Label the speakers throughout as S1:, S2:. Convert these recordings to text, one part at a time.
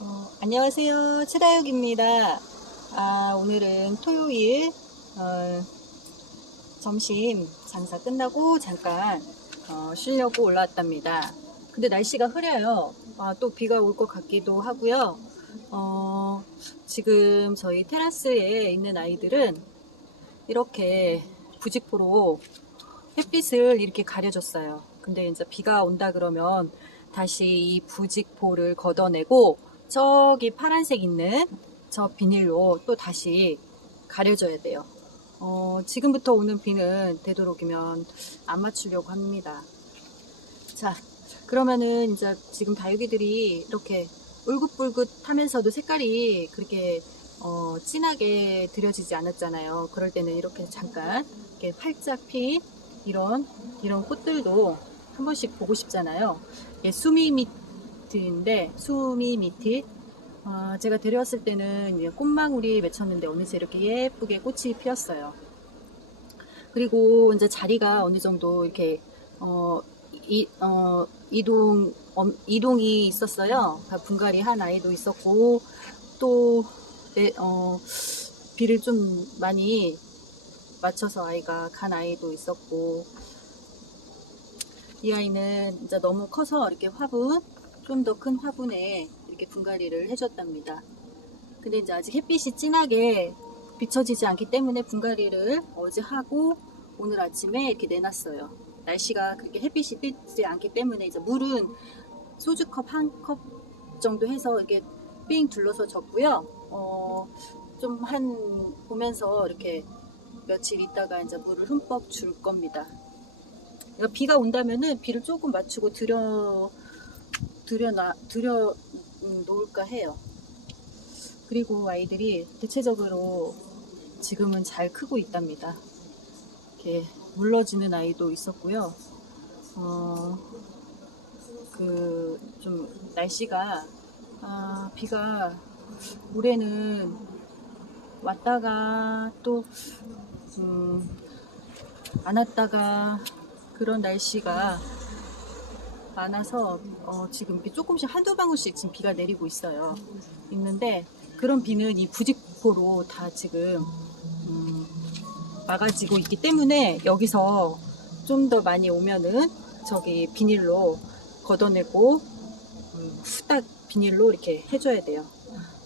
S1: 어, 안녕하세요. 최다육입니다. 아, 오늘은 토요일, 어, 점심 장사 끝나고 잠깐 어, 쉬려고 올라왔답니다. 근데 날씨가 흐려요. 아, 또 비가 올 것 같기도 하고요. 어, 지금 저희 테라스에 있는 아이들은 이렇게 부직포로 햇빛을 이렇게 가려줬어요. 근데 이제 비가 온다 그러면 다시 이 부직포를 걷어내고 저기 파란색 있는 저 비닐로 또 다시 가려줘야 돼요. 어, 지금부터 오는 비는 되도록이면 안 맞추려고 합니다. 자, 그러면은 이제 지금 다육이들이 이렇게 울긋불긋 하면서도 색깔이 그렇게 어, 진하게 들여지지 않았잖아요. 그럴 때는 이렇게 잠깐 이렇게 활짝 핀 이런 이런 꽃들도 한 번씩 보고 싶잖아요. 예, 수미 미트인데 수미 미트 아, 제가 데려왔을 때는 꽃망울이 맺혔는데 어느새 이렇게 예쁘게 꽃이 피었어요. 그리고 이제 자리가 어느 정도 이렇게 어, 이, 어, 이동 엄- 이동이 있었어요. 분갈이 한 아이도 있었고 또 내, 어, 비를 좀 많이 맞춰서 아이가 간 아이도 있었고 이 아이는 이제 너무 커서 이렇게 화분 좀 더 큰 화분에 이렇게 분갈이를 해줬답니다. 근데 이제 아직 햇빛이 진하게 비춰지지 않기 때문에 분갈이를 어제 하고 오늘 아침에 이렇게 내놨어요. 날씨가 그렇게 햇빛이 뜨지 않기 때문에 이제 물은 소주컵 한 컵 정도 해서 이렇게 삥 둘러서 줬고요. 어, 좀 한 보면서 이렇게 며칠 있다가 이제 물을 흠뻑 줄 겁니다. 그러니까 비가 온다면은 비를 조금 맞추고 들여 들여놔 들여 음, 놓을까 해요. 그리고 아이들이 대체적으로 지금은 잘 크고 있답니다. 이렇게 물러지는 아이도 있었고요. 어, 그 좀 날씨가 아, 비가 올해는 왔다가 또 음, 안 왔다가 그런 날씨가 많아서 어, 지금 이렇게 조금씩 한두 방울씩 지금 비가 내리고 있어요. 있는데 그런 비는 이 부직포로 다 지금 음, 막아지고 있기 때문에 여기서 좀 더 많이 오면은 저기 비닐로 걷어내고 음, 후딱 비닐로 이렇게 해줘야 돼요.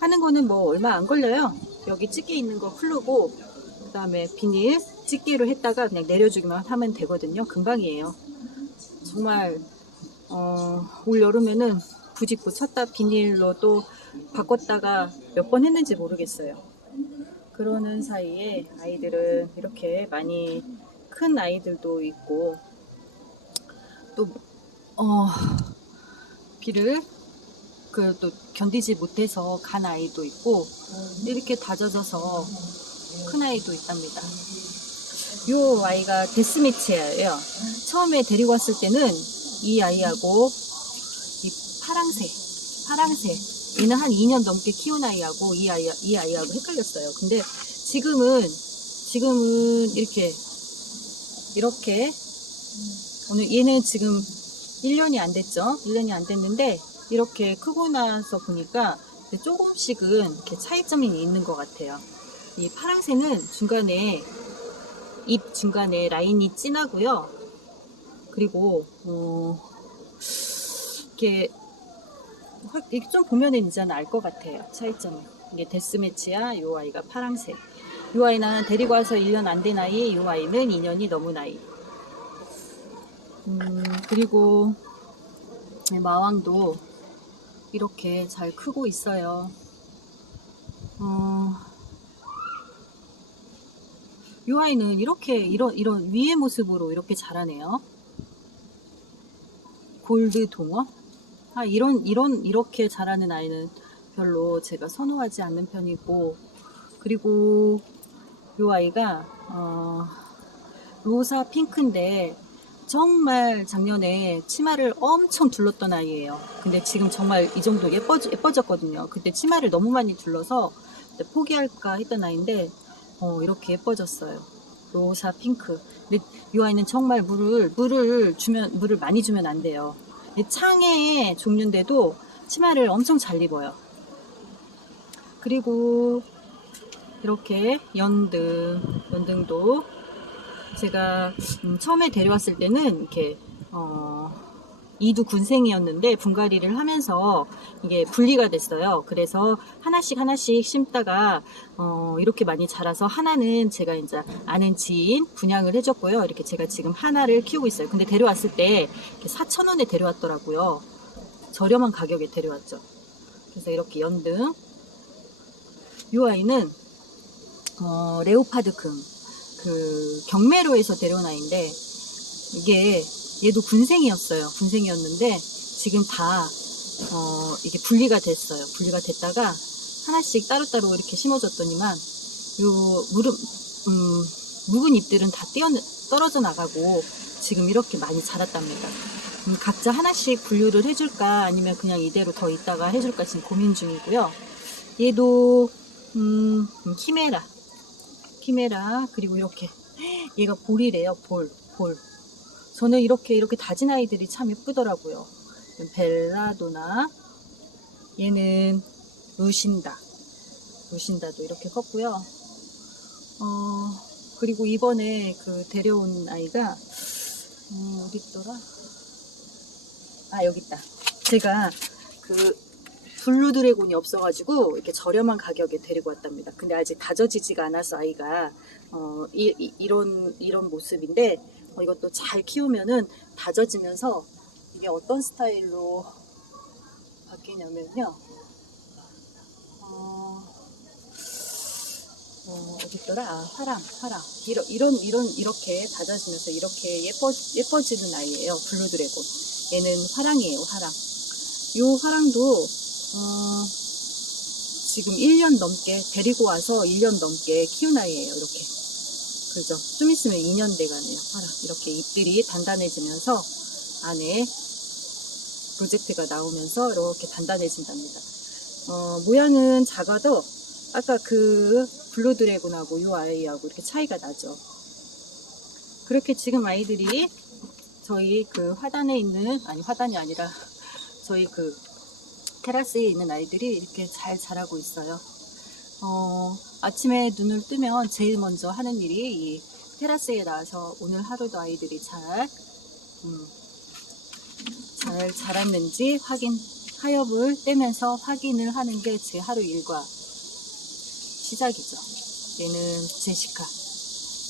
S1: 하는 거는 뭐 얼마 안 걸려요. 여기 찌개 있는 거 풀르고 그 다음에 비닐 찌개로 했다가 그냥 내려주기만 하면 되거든요. 금방이에요. 정말 어, 올 여름에는 부직포 쳤다 비닐로 또 바꿨다가 몇 번 했는지 모르겠어요. 그러는 사이에 아이들은 이렇게 많이 큰 아이들도 있고 또 어, 비를 그 또 견디지 못해서 간 아이도 있고 이렇게 다져져서 큰 아이도 있답니다. 요 아이가 데스미치예요. 처음에 데리고 왔을 때는 이 아이하고 이 파랑새, 파랑새 얘는 한 2년 넘게 키운 아이하고 이 아이 이 아이하고 헷갈렸어요. 근데 지금은 지금은 이렇게 이렇게 오늘 얘는 지금 1년이 안 됐죠. 1년이 안 됐는데 이렇게 크고 나서 보니까 조금씩은 이렇게 차이점이 있는 것 같아요. 이 파랑새는 중간에 입 중간에 라인이 진하고요. 그리고 어, 이렇게 좀 보면은 이제 알것 같아요. 차이점이. 이게 데스매치야, 요 아이가 파랑색. 요 아이는 데리고 와서 1년 안 된 아이, 요 아이는 2년이 넘은 아이. 음, 그리고 네, 마왕도 이렇게 잘 크고 있어요. 어, 요 아이는 이렇게 이런 이런 위의 모습으로 이렇게 자라네요. 골드 동어? 아 이런 이런 이렇게 자라는 아이는 별로 제가 선호하지 않는 편이고 그리고 요 아이가 어, 로사 핑크인데 정말 작년에 치마를 엄청 둘렀던 아이예요. 근데 지금 정말 이 정도 예뻐 예뻐졌거든요. 그때 치마를 너무 많이 둘러서 포기할까 했던 아이인데 어, 이렇게 예뻐졌어요. 로사 핑크. 근데 이 아이는 정말 물을 물을 주면 물을 많이 주면 안 돼요. 이 창의 종류인데도 치마를 엄청 잘 입어요. 그리고 이렇게 연등, 연등도 제가 음, 처음에 데려왔을 때는 이렇게 어, 이두 군생이었는데 분갈이를 하면서 이게 분리가 됐어요. 그래서 하나씩 하나씩 심다가 어, 이렇게 많이 자라서 하나는 제가 이제 아는 지인 분양을 해줬고요. 이렇게 제가 지금 하나를 키우고 있어요. 근데 데려왔을 때 4천 원에 데려왔더라고요. 저렴한 가격에 데려왔죠. 그래서 이렇게 연등. 이 아이는 어, 레오파드금 그 경매로에서 데려온 아이인데 이게 얘도 군생이었어요. 군생이었는데 지금 다 어, 이게 분리가 됐어요. 분리가 됐다가 하나씩 따로따로 이렇게 심어줬더니만 요 무릎 음, 묵은 잎들은 다 띄어 떨어져 나가고 지금 이렇게 많이 자랐답니다. 음, 각자 하나씩 분류를 해줄까 아니면 그냥 이대로 더 있다가 해줄까 지금 고민 중이고요. 얘도 음, 음, 키메라 키메라 그리고 이렇게 얘가 볼이래요 볼 볼. 저는 이렇게 이렇게 다진 아이들이 참 예쁘더라고요. 벨라도나 얘는 루신다 루신다도 이렇게 컸고요. 어 그리고 이번에 그 데려온 아이가 음, 어디 있더라? 아 여기 있다. 제가 그 블루 드래곤이 없어가지고 이렇게 저렴한 가격에 데리고 왔답니다. 근데 아직 다져지지가 않아서 아이가 어, 이, 런 이런 모습인데 어, 이것도 잘 키우면은 다져지면서 이게 어떤 스타일로 바뀌냐면요. 어, 어, 어디 있더라? 아, 화랑, 화랑. 이런, 이런, 이런, 이렇게 다져지면서 이렇게 예뻐, 예뻐지는 아이예요. 블루 드래곤. 얘는 화랑이에요, 화랑. 요 화랑도, 어, 지금 1년 넘게, 데리고 와서 1년 넘게 키운 아이예요, 이렇게. 그죠? 좀 있으면 2년 돼가네요. 화랑. 이렇게 잎들이 단단해지면서 안에 프로젝트가 나오면서 이렇게 단단해진답니다. 어, 모양은 작아도 아까 그 블루 드래곤하고 이 아이하고 이렇게 차이가 나죠. 그렇게 지금 아이들이 저희 그 화단에 있는 아니 화단이 아니라 저희 그 테라스에 있는 아이들이 이렇게 잘 자라고 있어요. 어, 아침에 눈을 뜨면 제일 먼저 하는 일이 이 테라스에 나와서 오늘 하루도 아이들이 잘, 음, 잘 자랐는지 확인, 하엽을 떼면서 확인을 하는 게 제 하루 일과 시작이죠. 얘는 제시카.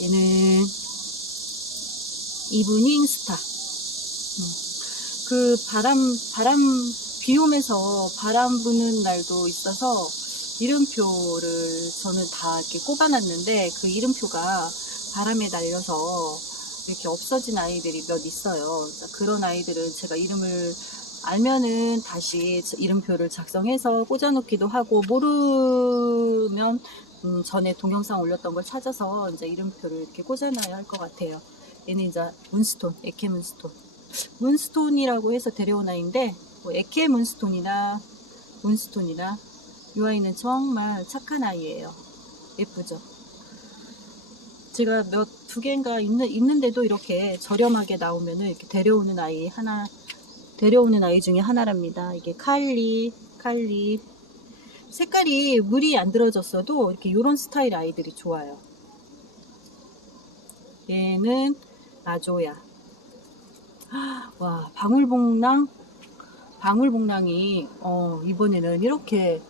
S1: 얘는 이브닝 스타. 음. 그 바람, 바람, 비 오면서 바람 부는 날도 있어서 이름표를 저는 다 이렇게 꼽아놨는데 그 이름표가 바람에 날려서 이렇게 없어진 아이들이 몇 있어요. 그런 아이들은 제가 이름을 알면은 다시 이름표를 작성해서 꽂아놓기도 하고 모르면 음, 전에 동영상 올렸던 걸 찾아서 이제 이름표를 이렇게 꽂아놔야 할 것 같아요. 얘는 이제 문스톤, 에케 문스톤. 문스톤이라고 해서 데려온 아이인데 뭐 에케 문스톤이나 문스톤이나 이 아이는 정말 착한 아이예요. 예쁘죠? 제가 몇 두 개인가 있는, 있는데도 이렇게 저렴하게 나오면은 이렇게 데려오는 아이 하나, 데려오는 아이 중에 하나랍니다. 이게 칼리, 칼리. 색깔이 물이 안 들어졌어도 이렇게 이런 스타일 아이들이 좋아요. 얘는 아조야. 와, 방울복랑, 방울복랑이, 어, 이번에는 이렇게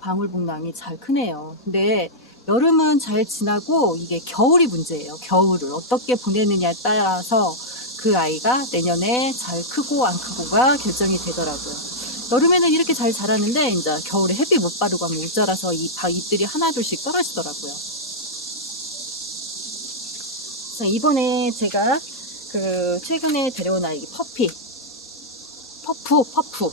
S1: 방울복랑이 잘 크네요. 근데 여름은 잘 지나고 이게 겨울이 문제예요. 겨울을 어떻게 보내느냐에 따라서 그 아이가 내년에 잘 크고 안 크고가 결정이 되더라고요. 여름에는 이렇게 잘 자라는데 이제 겨울에 햇빛 못 바르고 하면 못 자라서 이 잎들이 하나둘씩 떨어지더라고요. 자, 이번에 제가 그 최근에 데려온 아이 퍼피 퍼프 퍼프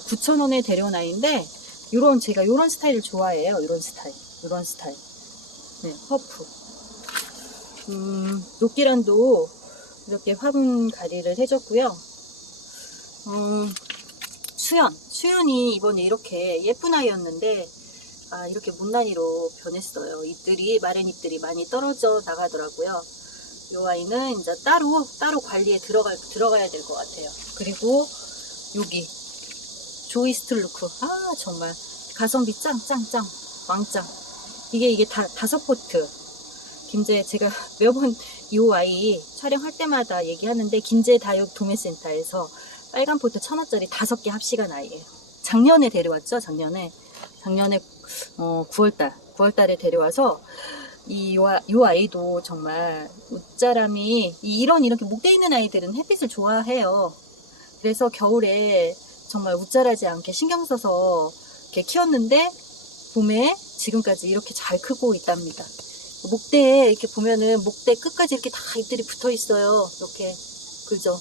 S1: 9,000원에 데려온 아이인데 요런 제가 요런 스타일을 좋아해요. 요런 스타일. 요런 스타일. 네, 퍼프. 음, 녹기란도 이렇게 화분 가리를 해줬고요. 음, 수연. 수연이 이번에 이렇게 예쁜 아이였는데, 아, 이렇게 못난이로 변했어요. 잎들이, 마른 잎들이 많이 떨어져 나가더라고요. 이 아이는 이제 따로, 따로 관리에 들어가, 들어가야 될 것 같아요. 그리고 여기, 조이스틀루크. 아, 정말. 가성비 짱짱짱. 왕짱. 이게 이게 다 다섯 포트. 김제 제가 매번 이 아이 촬영할 때마다 얘기하는데 김제 다육 도매센터에서 빨간 포트 천 원짜리 다섯 개 합시간 아이예요. 작년에 데려왔죠. 작년에 작년에 어, 9월달 9월달에 데려와서 이 요, 요 아이도 정말 웃자람이 이- 이런 이렇게 목대 있는 아이들은 햇빛을 좋아해요. 그래서 겨울에 정말 웃자라지 않게 신경 써서 이렇게 키웠는데 봄에 지금까지 이렇게 잘 크고 있답니다. 목대에 이렇게 보면은 목대 끝까지 이렇게 다 잎들이 붙어 있어요. 이렇게 그죠?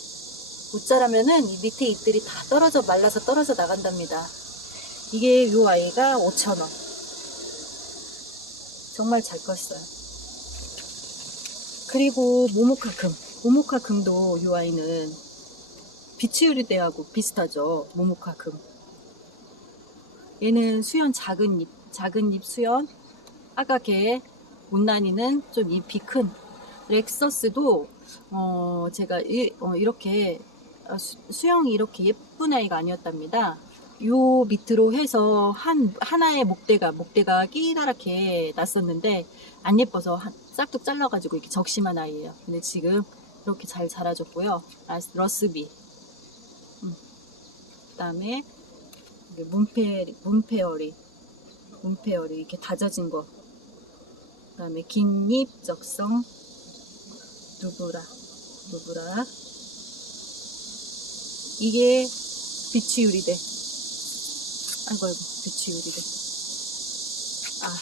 S1: 웃자라면은 이 밑에 잎들이 다 떨어져 말라서 떨어져 나간답니다. 이게 요 아이가 5,000원. 정말 잘 컸어요. 그리고 모모카 금. 모모카 금도 요 아이는 비치유리대하고 비슷하죠. 모모카 금. 얘는 수연 작은 잎, 작은 잎 수연. 아까 걔 못난이는 좀 잎이 큰. 렉서스도 어, 제가 이, 렇게 수 영이 이렇게 예쁜 아이가 아니었답니다. 요 밑으로 해서 한 하나의 목대가 목대가 끼다랗게 났었는데 안 예뻐서 한- 싹둑 잘라가지고 이렇게 적심한 아이예요. 근데 지금 이렇게 잘 자라줬고요. 아, 러스비. 음. 그다음에 이게 문페 문페어리, 문페어리 이렇게 다져진 거. 그다음에 긴잎 적성 누브라, 누브라. 이게 비치 유리대. 아이고 아이고 비치 유리대. 아.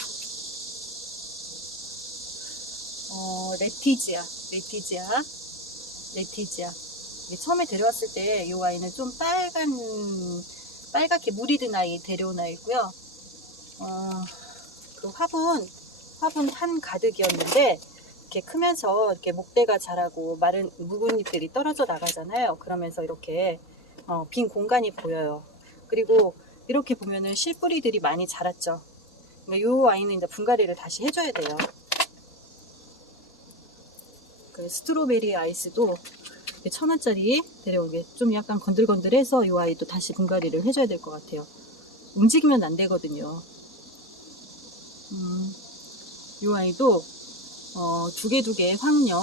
S1: 어 레티지아, 레티지아, 레티지아. 처음에 데려왔을 때 이 아이는 좀 빨간 빨갛게 물이 든 아이 데려온 아이고요. 어, 그 화분 화분 한 가득이었는데 이렇게 크면서 이렇게 목대가 자라고 마른 묵은 잎들이 떨어져 나가잖아요. 그러면서 이렇게 어, 빈 공간이 보여요. 그리고 이렇게 보면은 실뿌리들이 많이 자랐죠. 이 아이는 이제 분갈이를 다시 해줘야 돼요. 그 스트로베리 아이스도 천 원짜리 데려오게 좀 약간 건들건들해서 이 아이도 다시 분갈이를 해줘야 될 것 같아요. 움직이면 안 되거든요. 음, 이 아이도 어, 두 개 두 개 황녀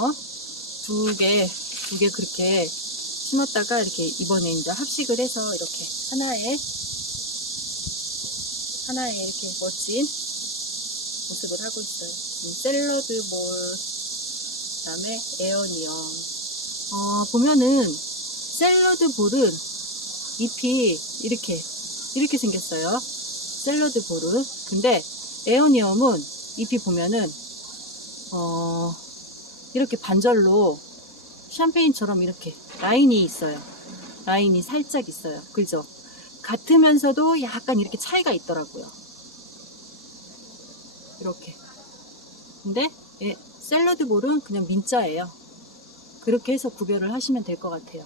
S1: 두 개 두 개 그렇게 심었다가 이렇게 이번에 이제 합식을 해서 이렇게 하나에 하나에 이렇게 멋진 모습을 하고 있어요. 지금 샐러드 볼 그다음에 에어니언 어, 보면은 샐러드 볼은 잎이 이렇게 이렇게 생겼어요. 샐러드 볼은 근데 에어니엄은 잎이 보면은 어, 이렇게 반절로 샴페인처럼 이렇게 라인이 있어요. 라인이 살짝 있어요. 그죠? 같으면서도 약간 이렇게 차이가 있더라고요. 이렇게. 근데 예, 샐러드 볼은 그냥 민자예요. 그렇게 해서 구별을 하시면 될 것 같아요.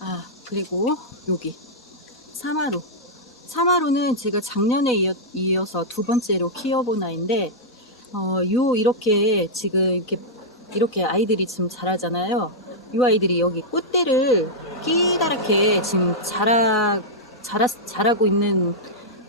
S1: 아, 그리고 여기 사마로. 사마로는 제가 작년에 이어, 이어 서 두 번째로 키워본 아이인데, 어, 요, 이렇게, 지금 이렇게, 이렇게 아이들이 지금 자라잖아요. 이 아이들이 여기 꽃대를 끼다랗게 지금 자라, 자라, 자라고 있는,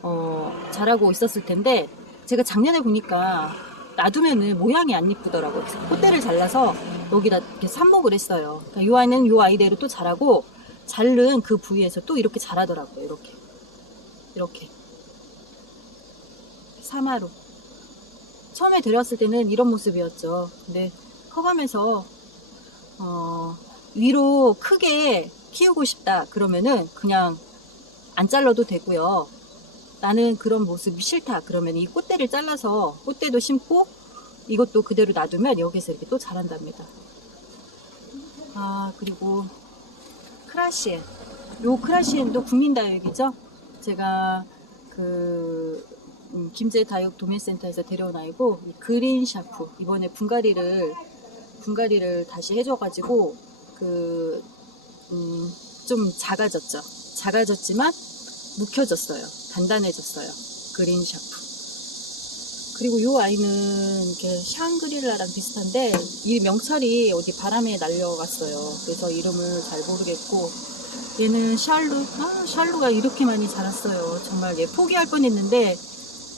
S1: 어, 자라고 있었을 텐데, 제가 작년에 보니까 놔두면은 모양이 안 이쁘더라고요. 그래서 꽃대를 잘라서 여기다 이렇게 삽목을 했어요. 그러니까 이 아이는 이 아이대로 또 자라고, 자른 그 부위에서 또 이렇게 자라더라고요. 이렇게. 이렇게 사마로 처음에 데려왔을 때는 이런 모습이었죠 근데 커가면서 어, 위로 크게 키우고 싶다 그러면은 그냥 안 잘라도 되고요 나는 그런 모습이 싫다. 그러면 이 꽃대를 잘라서 꽃대도 심고 이것도 그대로 놔두면 여기서 이렇게 또 자란답니다. 아 그리고 크라시엔. 요 크라시엔도 국민다육이죠? 제가 그 음, 김제 다육 도매센터에서 데려온 아이고 이 그린 샤프. 이번에 분갈이를 분갈이를 다시 해줘가지고 그 음, 좀 작아졌죠. 작아졌지만 묵혀졌어요. 단단해졌어요. 그린 샤프. 그리고 이 아이는 이렇게 샹그릴라랑 비슷한데 이 명찰이 어디 바람에 날려갔어요. 그래서 이름을 잘 모르겠고 얘는 샬루. 아, 샬루가 이렇게 많이 자랐어요. 정말 얘 포기할 뻔했는데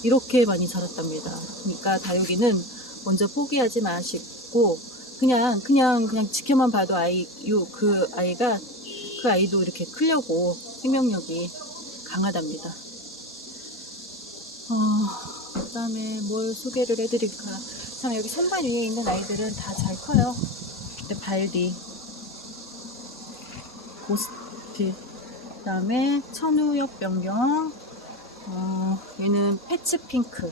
S1: 이렇게 많이 자랐답니다. 그러니까 다육이는 먼저 포기하지 마시고 그냥 그냥 그냥 지켜만 봐도 아이 요 그 아이가 그 아이도 이렇게 크려고 생명력이 강하답니다. 어, 그 다음에 뭘 소개를 해드릴까? 참 여기 선반 위에 있는 아이들은 다 잘 커요. 근데 발디, 고스트, 그 다음에 천우역 변경, 어, 얘는 패치 핑크.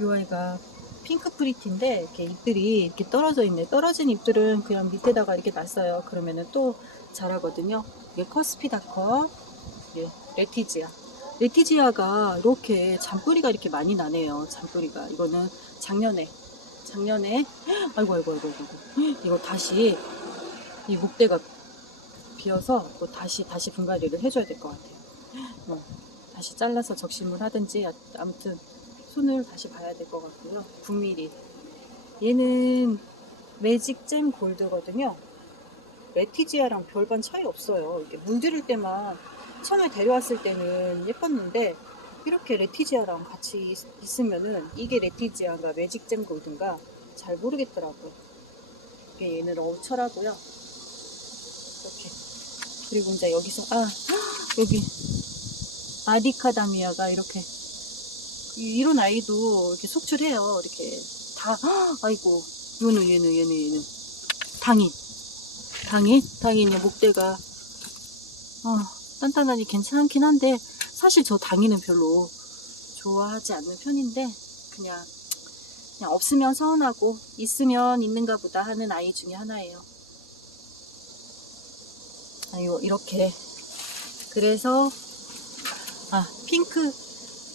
S1: 이 아이가 핑크 프리티인데 이렇게 잎들이 이렇게 떨어져 있네. 떨어진 잎들은 그냥 밑에다가 이렇게 놨어요. 그러면은 또 자라거든요. 이게 커스피다커, 예, 레티지아. 레티지아가 이렇게 잔뿌리가 이렇게 많이 나네요. 잔뿌리가. 이거는 작년에, 작년에, 아이고, 아이고, 아이고, 아이고. 이거 다시, 이 목대가 비어서 이거 다시, 다시 분갈이를 해줘야 될 것 같아요. 어, 다시 잘라서 적심을 하든지, 아- 아무튼 손을 다시 봐야 될 것 같고요. 9mm. 얘는 매직 잼 골드거든요. 레티지아랑 별반 차이 없어요. 이렇게 물들일 때만 처음에 데려왔을 때는 예뻤는데 이렇게 레티지아랑 같이 있- 있으면은 이게 레티지아인가 매직잼 골든가 잘 모르겠더라고요. 이게 얘는 어철하고요. 이렇게. 그리고 이제 여기서 아 여기 아디카다미아가 이렇게 이- 이런 아이도 이렇게 속출해요. 이렇게 다 아이고 얘는 얘는 얘는 얘는. 당인. 당인? 당인의 목대가 어, 단단하니 괜찮긴 한데 사실 저 당인은 별로 좋아하지 않는 편인데 그냥 그냥 없으면 서운하고 있으면 있는가 보다 하는 아이 중에 하나예요. 아유 이렇게 그래서 아 핑크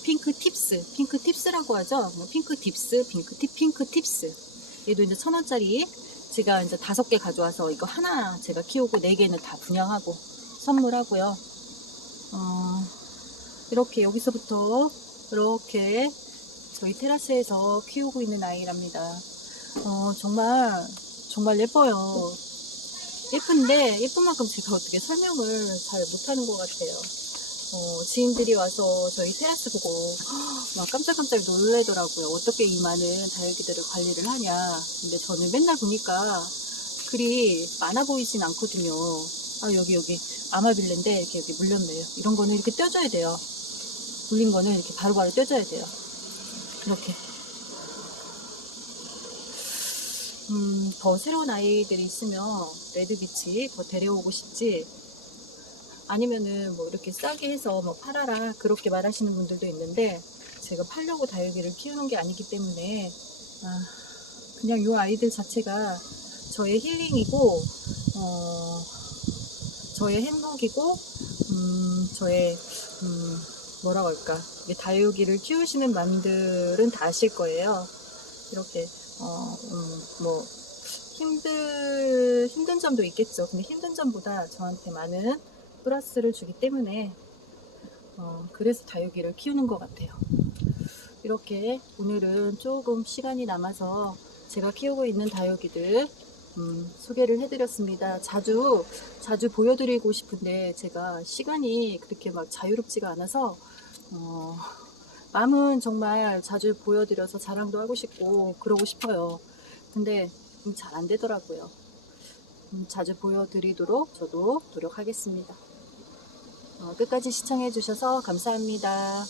S1: 핑크 팁스 핑크 팁스라고 하죠. 뭐 핑크 팁스 핑크 팁 핑크 팁스 얘도 이제 천 원짜리 제가 이제 다섯 개 가져와서 이거 하나 제가 키우고 네 개는 다 분양하고 선물하고요. 어, 이렇게 여기서부터 이렇게 저희 테라스에서 키우고 있는 아이랍니다. 어, 정말 정말 예뻐요. 예쁜데 예쁜 만큼 제가 어떻게 설명을 잘 못하는 것 같아요. 어, 지인들이 와서 저희 테라스 보고 막 깜짝깜짝 놀래더라고요. 어떻게 이 많은 다육이들을 관리를 하냐. 근데 저는 맨날 보니까 그리 많아 보이진 않거든요. 아, 여기, 여기, 아마빌레인데, 이렇게 여기 물렸네요. 이런 거는 이렇게 떼줘야 돼요. 물린 거는 이렇게 바로바로 떼줘야 돼요. 이렇게. 음, 더 새로운 아이들이 있으면, 레드비치 더 데려오고 싶지. 아니면은 뭐 이렇게 싸게 해서 뭐 팔아라. 그렇게 말하시는 분들도 있는데, 제가 팔려고 다육이를 키우는 게 아니기 때문에, 아, 그냥 요 아이들 자체가 저의 힐링이고, 어, 저의 행복이고, 음, 저의, 음, 뭐라고 할까. 이 다육이를 키우시는 맘들은 다 아실 거예요. 이렇게, 어, 음, 뭐, 힘들, 힘든 점도 있겠죠. 근데 힘든 점보다 저한테 많은 플러스를 주기 때문에, 어, 그래서 다육이를 키우는 것 같아요. 이렇게 오늘은 조금 시간이 남아서 제가 키우고 있는 다육이들 음, 소개를 해드렸습니다. 자주 자주 보여드리고 싶은데 제가 시간이 그렇게 막 자유롭지가 않아서 어, 마음은 정말 자주 보여드려서 자랑도 하고 싶고 그러고 싶어요. 근데 잘 안 되더라고요. 음, 자주 보여드리도록 저도 노력하겠습니다. 어, 끝까지 시청해주셔서 감사합니다.